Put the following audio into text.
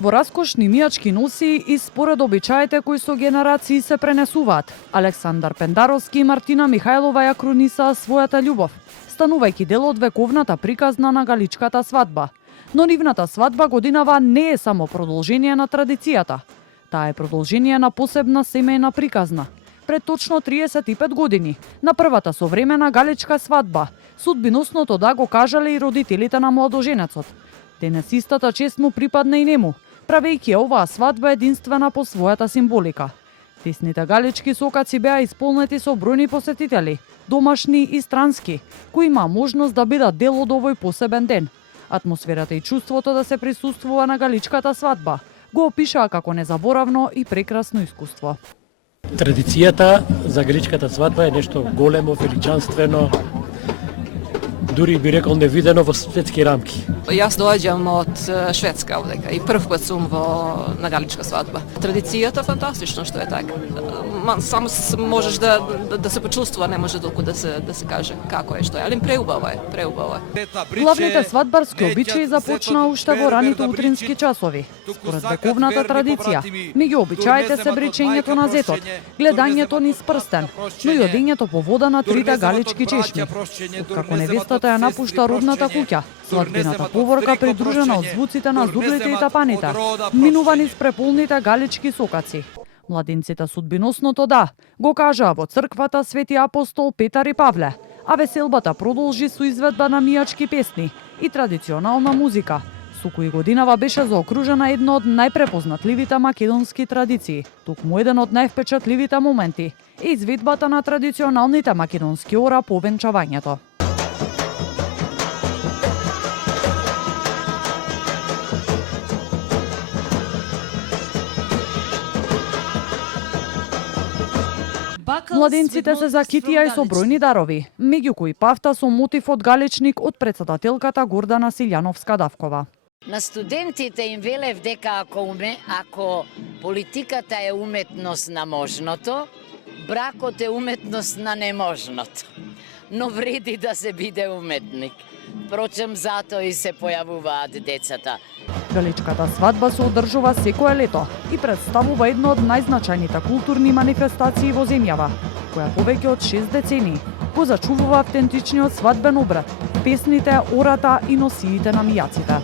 Во раскошни мијачки носи и според обичаите кои со генерации се пренесуваат, Александар Пендаровски и Мартина Михајлова ја кронисаа својата љубов, станувајќи дел од вековната приказна на галичката свадба. Но нивната свадба годинава не е само продолжение на традицијата. Таа е продолжение на посебна семејна приказна. Пред точно 35 години, на првата современа галичка свадба, судбиносното да го кажале и родителите на младоженецот. Денес истата чест му припадна и нему, правејќи оваа свадба единствена по својата символика. Тесните галички сокаци беа исполнети со бројни посетители, домашни и странски, кои имаа можност да бидат дел од овој посебен ден. Атмосферата и чувството да се присуствува на галичката свадба го опишаа како незаборавно и прекрасно искуство. Традицијата за галичката свадба е нешто големо, величанствено, дури би рекол невидено во светски рамки. Јас доаѓам од Шведска овдека и прв пат сум на галичка свадба. Традицијата фантастично што е така. Само можеш да се почувствува, не може толку да се каже како е, што е, али преубаво е. Главните свадбарски обичаи започнаа уште во раните утрински часови. Според вековната традиција, меѓу обичаите се бречењето на зетот, гледањето низ прстен, но и одењето по вода на трите галички чешми. Откако невестата ја напушта родната куќа, свадбената поворка придружена од звуците на зуглите и тапаните, минува низ преполните галички сокаци. Младинците судбиносното да го кажаа во црквата Свети апостол Петар и Павле, а веселбата продолжи со изведба на мијачки песни и традиционална музика, со кои годинава беше заокружена една од најпрепознатливите македонски традиции. Токму еден од највпечатливите моменти е изведбата на традиционалните македонски ора по венчавањето. Младенците се закитија и со бројни дарови, меѓу кои пафта со мотив од галечник од претседателката Гордана Силјановска-Давкова. На студентите им велев дека ако политиката е уметност на можното, бракот е уметност на неможното. Но вреди да се биде уметник. Впрочем, затоа и се појавуваат децата. Галичката свадба се одржува секое лето и представува едно од најзначајните културни манифестации во земјава, која повеќе од 6 децении го зачувува автентичниот свадбен обред, песните, ората и носиите на мијаците.